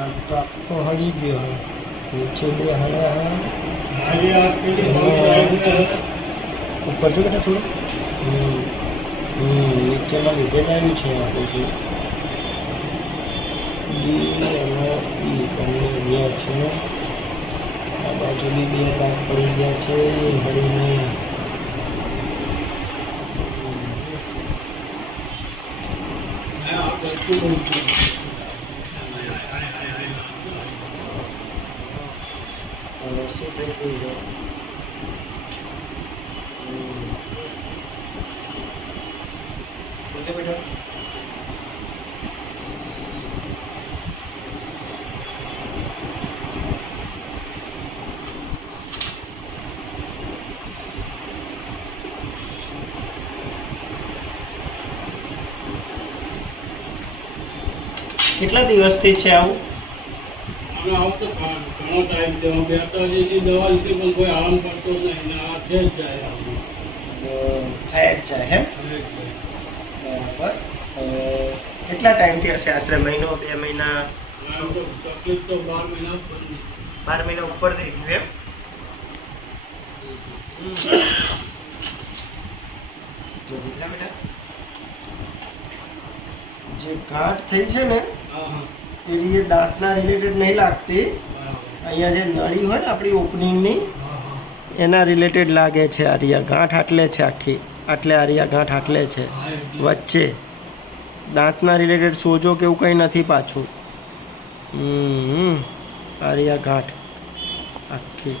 दांत तो आपको हड़ी गयो है नीचे बे हड़ा है ऊपर जो बेटा थोड़ा नीचे में लीधे जायु है आपको जो बने गया है आ बाजू भी बे दांत पड़ी गया है हड़ी ने रसी थी गई है बोलते बेटा કેટલા દિવસથી છે આવું આવું તો ઘણો ટાઈમ થયો બે તો હજી દવા લીધી પણ કોઈ આરામ પડતો નહીં ને આ થઈ જ જાય થાય જ જાય હે બરાબર કેટલા ટાઈમથી હશે આશરે મહિનો 2 મહિના આમ તો તકલીફ તો 12 મહિના પર 12 મહિના ઉપર થઈ ગયું એમ તો દીકરા બેટા જે ગાંઠ થઈ છે ને એ દાંતના રિલેટેડ નહીં લાગતી અહીંયા જે નળી હોય ને આપણી ઓપનિંગની એના રિલેટેડ લાગે છે આરિયા ગાંઠ આટલે છે આખી આટલે આરિયા ગાંઠ આટલે છે વચ્ચે દાંતના રિલેટેડ સોજો કે એવું કંઈ નથી પાછું આરિયા ગાંઠ આખી